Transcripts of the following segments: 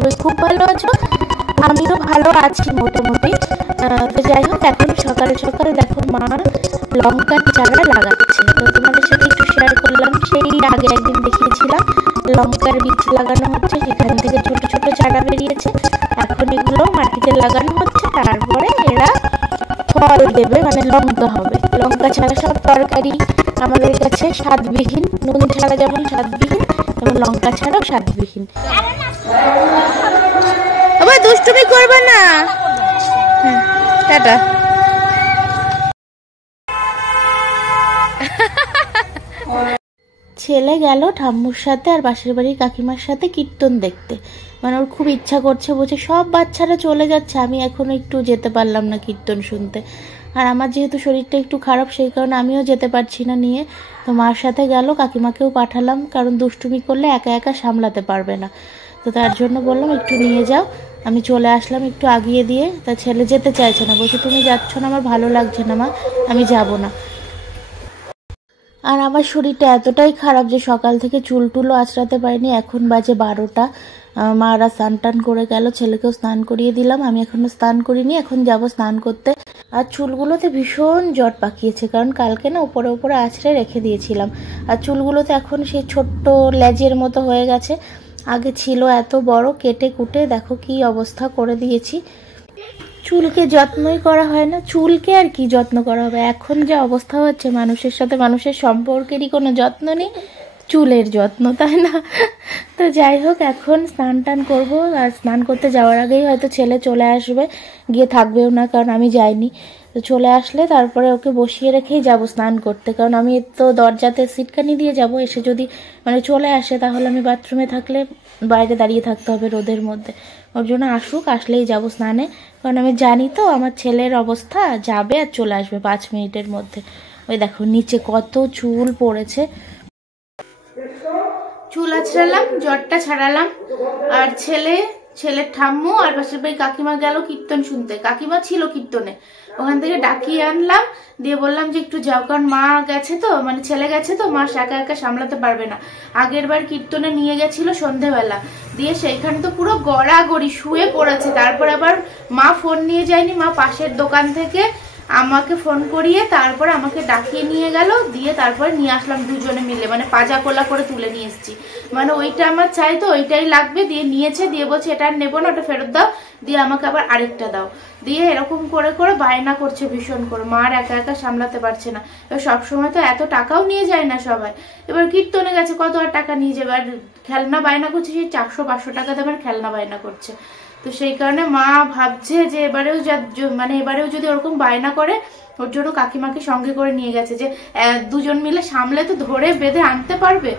সবাই খুব ভালো আছো, আমিও ভালো আছি মোটামুটি। তো যাই হোক, এখন সকালে সকালে দেখো মা লঙ্কার চারা লাগাচ্ছে, তো তোমাদের সাথে একটু শেয়ার করলাম। সেই আগে একদিন দেখিয়েছিলাম লঙ্কার বীজ লাগানো হচ্ছে, সেখান থেকে ছোট ছোট চারা বেরিয়েছে। এখন এগুলো মাটিতে লাগানো হচ্ছে, তারপরে এরা ফল দেবে, মানে লঙ্কা হবে। লঙ্কা ছাড়া সব তরকারি আমাদের কাছে স্বাদবিহীন, নুন ছাড়া যেমন স্বাদবিহীন তেমন লঙ্কা ছাড়াও স্বাদবিহীন। আবার দুষ্টুমি করবে না। টাটা। ছেলে গেল ঠাম্মুর সাথে আর পাশের বাড়ির কাকিমার সাথে কীর্তন দেখতে, মানে ওর খুব ইচ্ছা করছে, বলছে সব বাচ্চারা চলে যাচ্ছে, আমি এখনো একটু যেতে পারলাম না কীর্তন শুনতে। আর আমার যেহেতু শরীরটা একটু খারাপ, সেই কারণে আমিও যেতে পারছি না নিয়ে। তো মার সাথে গেল, কাকিমাকেও পাঠালাম, কারণ দুষ্টুমি করলে একা একা সামলাতে পারবে না। তো তার জন্য বললাম একটু নিয়ে যাও। আমি চলে আসলাম একটু আগিয়ে দিয়ে। তা ছেলে যেতে চাইছে না, বলছে তুমি যাচ্ছ না, আমার ভালো লাগছে না মা, আমি যাব না। আর আমার শরীরটা এতটাই খারাপ যে সকাল থেকে চুল টুলও আঁচড়াতে পারিনি। এখন বাজে 12টা। মারা স্নান টান করে গেল, ছেলেকেও স্নান করিয়ে দিলাম, আমি এখনো স্নান করিনি, এখন যাব স্নান করতে। আর চুলগুলোতে ভীষণ জট পাকিয়েছে, কারণ কালকে না উপরে উপরে আঁচড়ে রেখে দিয়েছিলাম। আর চুলগুলোতে এখন সেই ছোট্ট লেজের মতো হয়ে গেছে, আগে ছিল এত বড়, কেটে কুটে দেখো কি অবস্থা করে দিয়েছি। চুলকে যত্নই করা হয় না, চুলকে আর কি যত্ন করা হবে। এখন যা অবস্থা হচ্ছে, মানুষের সাথে মানুষের সম্পর্কেরই কোনো যত্ন নেই, চুলের যত্ন, তাই না? তো যাই হোক, এখন স্নান টান করবো। আর স্নান করতে যাওয়ার আগেই হয়তো ছেলে চলে আসবে, গিয়ে থাকবেও না, কারণ আমি যাইনি। তো চলে আসলে তারপরে ওকে বসিয়ে রেখেই যাব স্নান করতে, কারণ আমি তো দরজাতে সিটকানি দিয়ে যাব। এসে যদি মানে চলে আসে, তাহলে আমি বাথরুমে থাকলে বাইরে দাঁড়িয়ে থাকতে হবে রোদের মধ্যে। ওর জন্য আসুক, আসলেই যাব স্নানে, কারণ আমি জানি তো আমার ছেলের অবস্থা, যাবে আর চলে আসবে 5 মিনিটের মধ্যে। ওই দেখো নিচে কত চুল পড়েছে। চুল আছড়ালাম, জ্বরটা ছাড়ালাম, আর ছেলের ঠাম্মু আর পাশের বাড়ি কাকিমা গেল কীর্তন শুনতে। কাকিমা ছিল কীর্তনে, ওখান থেকে ডাকিয়ে আনলাম, দিয়ে বললাম যে একটু যাও, কারণ মা গেছে তো, মানে ছেলে গেছে তো, মা একা একা সামলাতে পারবে না। আগের বার কীর্তনে নিয়ে গেছিল সন্ধেবেলা, দিয়ে সেইখানে তো পুরো গড়াগড়ি শুয়ে পড়েছে। তারপর আবার মা ফোন নিয়ে যায়নি, মা পাশের দোকান থেকে আমাকে ফোন করিয়ে তারপর আমাকে ডাকিয়ে নিয়ে গেল, দিয়ে তারপরে নিয়ে আসলাম দুজনে মিলে, মানে পাজা কোলা করে তুলে নিয়ে এসেছি। মানে ওইটা আমার চাই তো, ওইটাই লাগবে, দিয়ে নিয়েছে, দিয়ে বলছে এটা আর নেবো না, ওটা ফেরত দাও, দিয়ে আমাকে আবার আরেকটা দাও, দিয়ে এরকম করে করে বায়না করছে ভীষণ করে। মার একা একা সামলাতে পারছে না। এবার সবসময় তো এত টাকাও নিয়ে যায় না সবাই, এবার কীর্তনে গেছে, কত আর টাকা নিয়ে যাবে। আর খেলনা বায়না করছে, সেই 400-500 টাকা দামের খেলনা বায়না করছে। তো সেই কারণে মা ভাবছে যে এবারেও যদি ওরকম বায়না করে, ওর জন্য কাকিমাকে সঙ্গে করে নিয়ে গেছে, যে দুজন মিলে সামলে তো ধরে বেঁধে আনতে পারবে,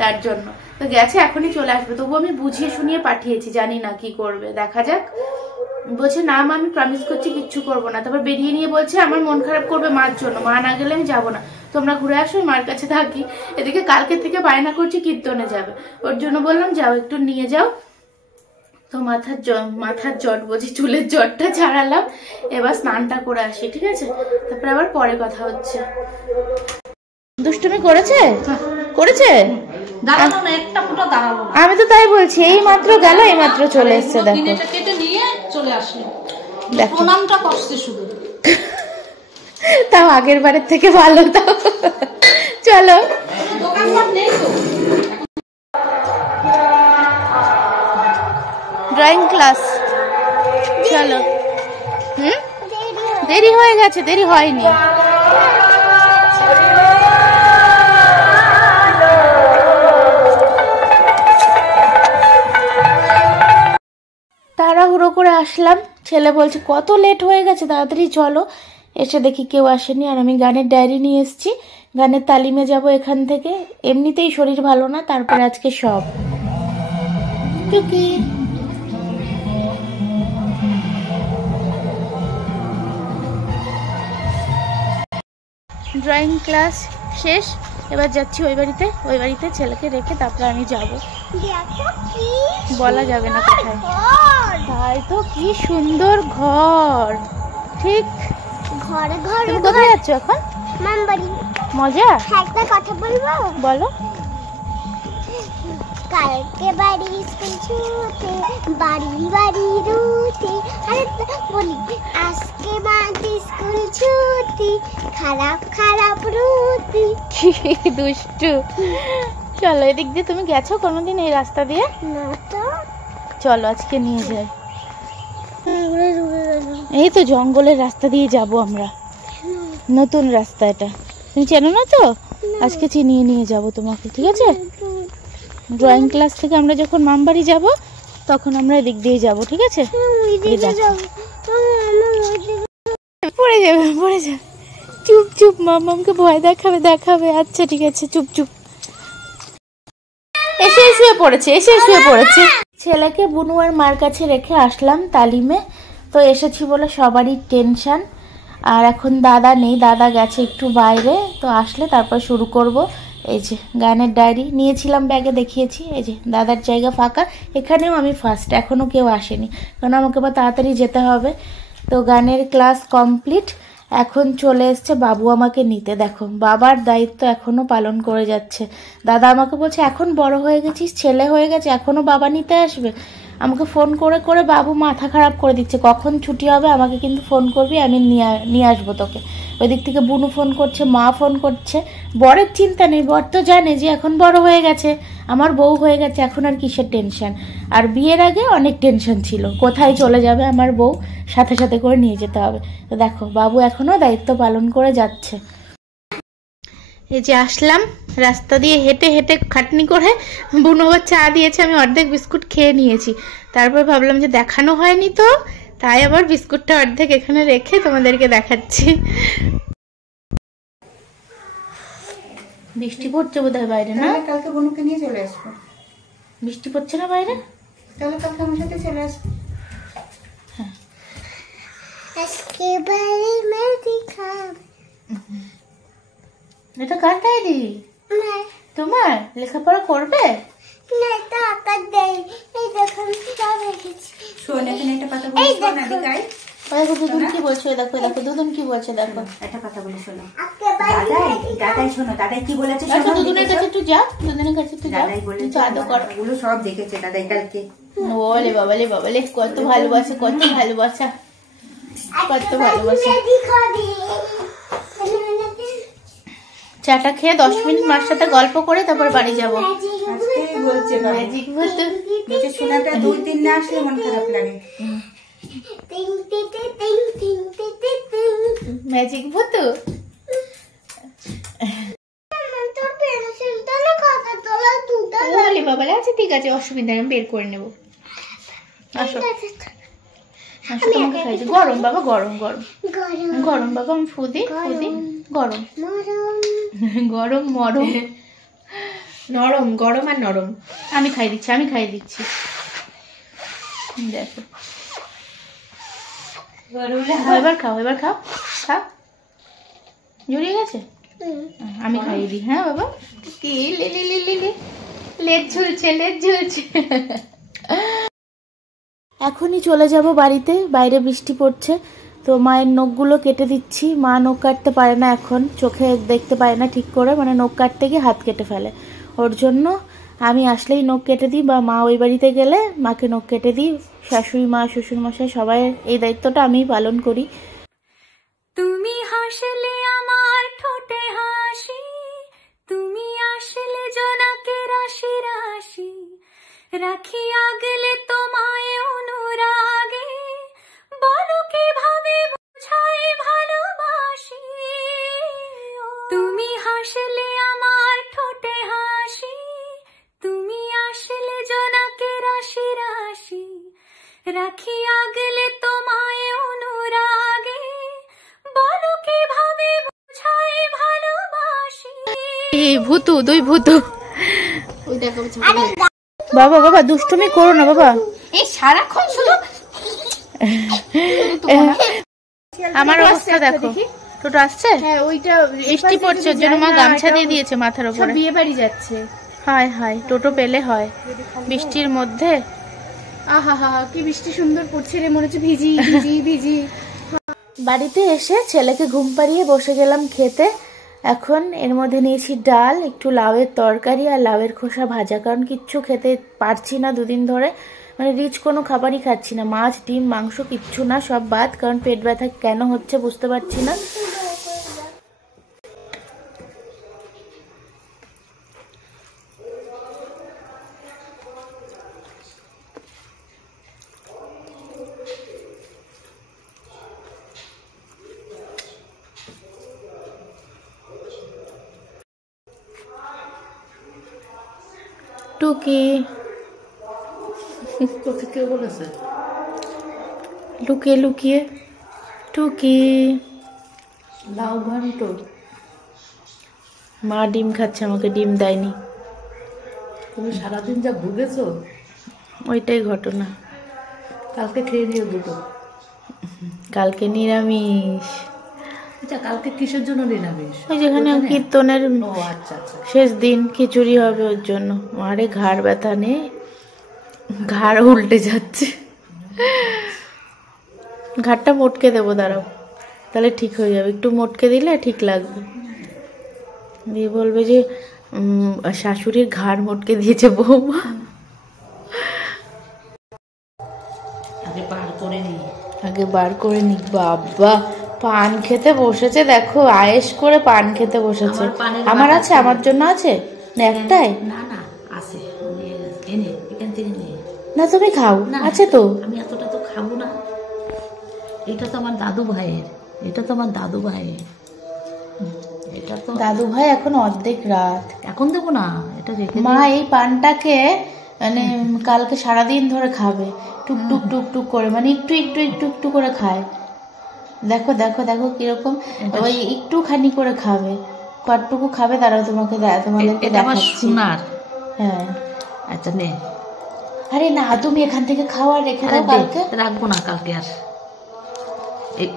তার জন্য। তো গেছে, এখনই চলে আসবে। তবু আমি বুঝিয়ে শুনিয়ে পাঠিয়েছি, জানি না কি করবে, দেখা যাক। বলছে না মা, আমি প্রমিস করছি কিচ্ছু করবো না। তারপর বেরিয়ে নিয়ে বলছে আমার মন খারাপ করবে মার জন্য, মা না গেলে আমি যাবো না, তোমরা ঘুরে আসো, মার কাছে থাকি। এদিকে কালকে থেকে বায়না করছি কীর্তনে যাবে, ওর জন্য বললাম যাও একটু নিয়ে যাও। তো মাথার জট বলছি, চুলের জটটা ছাড়ালাম, এবার স্নানটা করে আসি, ঠিক আছে? তারপরে আবার পরে কথা হচ্ছে। দুষ্টুমি করেছে? আমি তো তাই বলছি, এই মাত্র গেল, এই মাত্র চলে এসছে, দেখো তাও আগের বারের থেকে ভালো। তাও চলো, ড্রয়িং ক্লাস চলো। দেরি হয়ে গেছে, দেরি হয়নি। তাড়াহুড়ো করে আসলাম, ছেলে বলছে কত লেট হয়ে গেছে, তাড়াতাড়ি চলো। এসে দেখি কেউ আসেনি, আর আমি গানের ডায়েরি নিয়ে এসেছি, গানের তালিমে যাব এখান থেকে। এমনিতেই শরীর ভালো না, তারপরে আজকে সব টুকি। ড্রয়িং ক্লাস শেষ, এবার যাচ্ছি ওই বাড়িতে ছেলেকে রেখে তারপরে আমি যাব। বলা যাবে না কোথায়। তাই তো, কি সুন্দর ঘর, ঠিক ঘরে ঘরে। তুমি কোথায় যাচ্ছ এখন? মামা বাড়ি। মজা? একটা কথা বলবো? বলো। কালকে বাড়ি স্কুল ছুটি, বাড়ি বাড়ি রুটি। আরে বলি আজকে বাড়ি স্কুল ছুটি, খারাপ খারাপ রুটি। কি দুষ্টু। চলো, এদিক দিয়ে তুমি গেছো কোনোদিন এই রাস্তা দিয়ে? না তো। চলো আজকে নিয়ে যাই। এই তো জঙ্গলের রাস্তা দিয়ে যাব আমরা, নতুন রাস্তা এটা, তুমি চেনো না তো? আজকে চিনিয়ে নিয়ে যাব তোমাকে, ঠিক আছে? ড্রয়িং ক্লাস থেকে আমরা যখন মামবাড়ি যাব তখন আমরা এদিক দিয়ে যাব, ঠিক আছে? পড়ে যাবে, পড়ে যাবে। চুপ চুপ, মামামকে ভয় দেখাবে দেখাবে। আচ্ছা ঠিক আছে, চুপ চুপ। এসে শুয়ে পড়েছে, এসে শুয়ে পড়েছে। ছেলেকে বুনু আর মার কাছে রেখে আসলাম তালিমে। তো এসেছি বলে সবারই টেনশন। আর এখন দাদা নেই, দাদা গেছে একটু বাইরে, তো আসলে তারপর শুরু করব। এই যে গানের ডায়েরি নিয়েছিলাম ব্যাগে, দেখিয়েছি। এই যে দাদার জায়গা ফাঁকা, এখানেও আমি ফার্স্ট, এখনও কেউ আসেনি, কারণ আমাকে আবার তাড়াতাড়ি যেতে হবে। তো গানের ক্লাস কমপ্লিট, এখন চলে এসছে বাবু আমাকে নিতে। দেখো বাবার দায়িত্ব এখনো পালন করে যাচ্ছে। দাদা আমাকে বলছে এখন বড় হয়ে গেছিস, ছেলে হয়ে গেছে, এখনো বাবা নিতে আসবে। আমাকে ফোন করে করে বাবু মাথা খারাপ করে দিচ্ছে, কখন ছুটি হবে আমাকে কিন্তু ফোন করবি, আমি নিয়ে আসবো তোকে। ওই দিক থেকে বুনু ফোন করছে, মা ফোন করছে। বরের চিন্তা নেই, বর তো জানে যে এখন বড় হয়ে গেছে, আমার বউ হয়ে গেছে, এখন আর কিসের টেনশন। আর বিয়ের আগে অনেক টেনশন ছিল, কোথায় চলে যাবে আমার বউ, সাথে সাথে করে নিয়ে যেতে হবে। তো দেখো বাবু এখনো দায়িত্ব পালন করে যাচ্ছে। এই যে আসলাম রাস্তা দিয়ে হেঁটে হেঁটে খাটনি করে, বুনু আবার চা দিয়েছে, আমি অর্ধেক বিস্কুট খেয়ে নিয়েছি। তারপর ভাবলাম যে দেখানো হয়নি তো, তাই আবার বিস্কুটটা অর্ধেক এখানে রেখে তোমাদেরকে দেখাচ্ছি। বৃষ্টি পড়ছে বোধহয় বাইরে, না? কালকে বুনুকে নিয়ে চলে আসবো। বৃষ্টি পড়ছে না বাইরে? তাহলে কালকে আমার সাথে চলে আসবো। হ্যাঁ। আজকে বাড়ি মেহেদি খাব। এটা কার ডায়েরি? তোমার? লেখাপড়া করবে? না, এটা আকার দেয়। এই দেখুন সব রেখেছি। শোন, এখানে একটা কথা বলি, শোন এদিকে আয়। দেখো দুদুন কি বলছে, দেখো দেখো দুদুন কি বলছে, দেখো একটা কথা বলি শোনো। আজকে বাড়ি দাদাই শোনো, দাদাই কি বলেছে আচ্ছা দুদুনের কাছে একটু যা, দুদুনের কাছে একটু যা, দাদাই বলেছে আদর কর। ওগুলো সব দেখেছে দাদাই কালকে। ওলে বাবালে বাবালে, কত ভালোবাসা, কত ভালোবাসা, কত ভালোবাসা। মেহেদি খাবি। চাটা খেয়ে 10 মিনিট মার সাথে গল্প করে তারপর বাড়ি যাবো। আজকেই বলছে ম্যাজিক ভূতু। নিচে শোনাটা 2-3 না আসলে মন খারাপ লাগে। টিং টিং টিং টিং টিং টিং টিং। ম্যাজিক ভূতু। তোর পেন্সিলটা না খাতা তোলা দুটো। ওলে বাবালে, আচ্ছা ঠিক আছে, অসুবিধা নেই, আমি বের করে নেবো। আসো আসো, তোমাকে খাইছি। গরম বাবা, গরম গরম গরম বাবা, আমি ফুদি ফুদি। গরম গরম মরম, নরম, গরম আর নরম। আমি খাই দিচ্ছি, আমি খাই দিচ্ছি। দেখো এবার খাও, এবার খাও, খাও। জড়িয়ে গেছে, আমি খাইয়ে দিই। হ্যাঁ বাবা, কি লে লে লে লে লে, লেজ ঝুলছে, লেজ ঝুলছে। এখনই চলে যাব বাড়িতে, বাইরে বৃষ্টি পড়ছে। তো মায়ের নখগুলো কেটে দিচ্ছি। মা নখ কাটতে পারে না এখন, চোখে দেখতে পায় না ঠিক করে, মানে নখ কাটতে গিয়ে হাত কেটে ফেলে। ওর জন্য আমি আসলেই নখ কেটে দিই, বা মা ওই বাড়িতে গেলে মাকে নখ কেটে দিই। শাশুড়ি মা, শ্বশুরমশাই সবাই এই দায়িত্বটা আমিই পালন করি। তুমি হাসলে আমার ঠোঁটে হাসি, তুমি আসলে জোনাকে রাশি রাশি, রাখি আগলে তোমায় অনুরাগে, বলো কিভাবে বুঝাই ভালোবাসি। তুমি হাসলে আমার ঠোঁটে হাসি, তুমি আসলে জোনাকে রাশি রাশি, রাখি আগলে তোমায় অনুরাগে, বলো কিভাবে বুঝাই ভালোবাসি। এই ভূতু, দুই ভূতু। বাবা বাবা দুষ্টুমি করো না বাবা, এই সারাক্ষণ শুধু আমার অবস্থা দেখো। টোটো আসছে? হ্যাঁ, ওইটা বৃষ্টি পড়ছে, ওর জন্য মা গামছা দিয়ে দিয়েছে মাথার উপরে। বিয়ে বাড়ি যাচ্ছে। হায় হায়, টোটো পেলে হয় বৃষ্টির মধ্যে। আহা হা, কি বৃষ্টি সুন্দর পড়ছে রে, মনে হচ্ছে ভিজি ভিজি ভিজি। বাড়িতে এসে ছেলেকে ঘুম পাড়িয়ে বসে গেলাম খেতে। এখন এর মধ্যে নিয়েছি ডাল, একটু লাউয়ের তরকারি আর লাউয়ের খোসা ভাজা, কারণ কিচ্ছু খেতে পারছি না দুদিন ধরে, মানে রিচ কোনো খাবারই খাচ্ছি না, মাছ ডিম মাংস কিচ্ছু না, সব বাদ। কারণ পেট ব্যথা কেন হচ্ছে বুঝতে পারছি না। টুকি তোকে কে বলেছে? লুকিয়ে লুকিয়ে টুকি। লাউ ঘন্ট। মা ডিম খাচ্ছে, আমাকে ডিম দেয়নি। তুমি সারাদিন যা ভুগেছো, ওইটাই ঘটনা। কালকে খেয়ে নিও দুটো। কালকে নিরামিষ। আচ্ছা, কালকে কিসের জন্য নিরামিষ? ওই যেখানে কীর্তনের ও আচ্ছা আচ্ছা। শেষ দিন খিচুড়ি হবে ওর জন্য। আরে ঘাড় ব্যথা নেই, ঘাড় উল্টে যাচ্ছে। ঘাড়টা মোটকে দেবো, দাঁড়াও, তাহলে ঠিক হয়ে যাবে। একটু মোটকে দিলে ঠিক লাগবে। দিয়ে বলবে যে শাশুড়ির ঘাড় মোটকে দিয়েছে বৌমা। আগে বার করে নি। আগে বার করে নি। বাবা পান খেতে বসেছে, দেখো আয়েশ করে পান খেতে বসেছে। আমার আছে, আমার জন্য আছে না একটাই? না না, আছে, এনে এখান থেকে নিয়ে। না তুমি খাও, আছে তো। আমি এতটা তো খাবো না। এটা তো আমার দাদু ভাইয়ের, এটা তো আমার দাদু ভাইয়ের, এটা তো দাদু ভাই এখন অর্ধেক রাত, এখন দেবো না, এটা রেখে মা এই পানটাকে মানে কালকে সারাদিন ধরে খাবে, টুকটুক টুকটুক করে, মানে একটু একটু একটু একটু করে খায়। দেখো দেখো দেখো কিরকম, ওই একটুখানি করে খাবে। কতটুকু খাবে দাঁড়াও তোমাকে তোমাদেরকে দেখাচ্ছি। সোনার। হ্যাঁ আচ্ছা নে। আরে না, তুমি এখান থেকে খাওয়া রেখে দাও, কালকে রাখবো না, কালকে আর।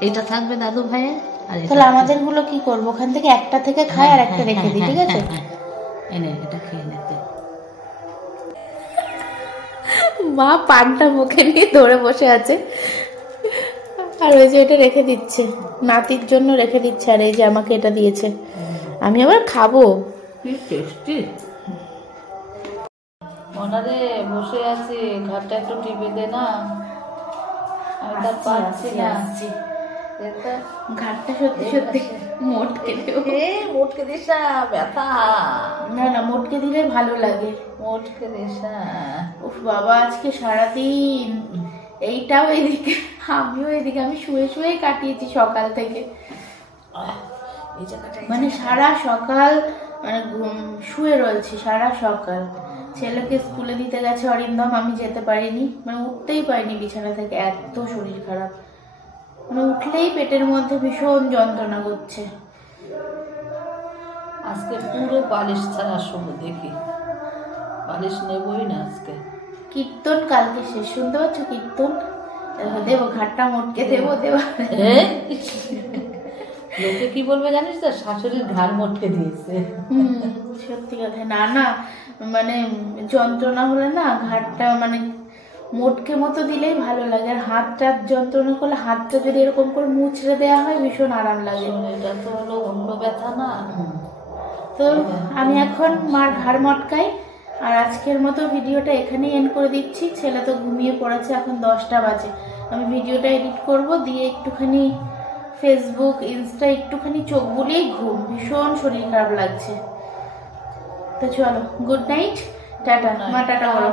এটা থাকবে দাদু ভাইয়ের। আর তাহলে আমাদের গুলো কি করবো? ওখান থেকে একটা থেকে খায় আর একটা রেখে দিই, ঠিক আছে? এনে এটা খেয়ে নিতে। মা পানটা মুখে নিয়ে ধরে বসে আছে, আর ওই যে এটা রেখে দিচ্ছে, নাতির জন্য রেখে দিচ্ছে, আর এই যে আমাকে এটা দিয়েছে, আমি আবার খাবো। কি টেস্টি। মনারে বসে আছি, ঘরটা একটু টিপে দে না, আমি তার পাচ্ছি না। ঘাটটা সত্যি সত্যি মোটকে দেবো। মোটকে দিস না, ব্যথা। না না, মোটকে দিলে ভালো লাগে। মোটকে দিস না। উফ বাবা, আজকে সারাদিন এইটাও এদিকে আমিও এদিকে, আমি শুয়ে শুয়ে কাটিয়েছি সকাল থেকে। এই জায়গাটা মানে সারা সকাল মানে শুয়ে রয়েছি সারা সকাল। ছেলেকে স্কুলে দিতে গেছে অরিন্দম, আমি যেতে পারিনি, মানে উঠতেই পারিনি বিছানা থেকে, এত শরীর খারাপ, মানে উঠলেই পেটের মধ্যে ভীষণ যন্ত্রণা করছে। আজকে পুরো বালিশ ছাড়া শুভ দেখি, বালিশ নেবই না আজকে। কীর্তন কালকে শেষ, শুনতে পাচ্ছ কীর্তন? দেবো ঘাটটা মোটকে দেবো, দেবো। লোকে কি বলবে জানিস তো, শাশুড়ির ঘাড় মোটকে দিয়েছে। সত্যি কথা। না না, মানে যন্ত্রণা হলে না ঘাটটা মানে মোটকে মতো দিলেই ভালো লাগে, আর হাতটা যন্ত্রণা করলে হাতটা যদি এরকম করে মুচড়ে দেওয়া হয় ভীষণ আরাম লাগে। এটা তো হলো অন্য ব্যথা না। তো আমি এখন মার ঘাড় মটকাই, আর আজকের মতো ভিডিওটা এখানেই এন্ড করে দিচ্ছি। ছেলে তো ঘুমিয়ে পড়েছে, এখন 10টা বাজে। আমি ভিডিওটা এডিট করব, দিয়ে একটুখানি ফেসবুক ইনস্টা একটুখানি চোখ বুলিয়েই ঘুম, ভীষণ শরীর খারাপ লাগছে। তো চলো, গুড নাইট, টাটা। মা টাটা বলো।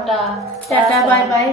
Tata, bye bye.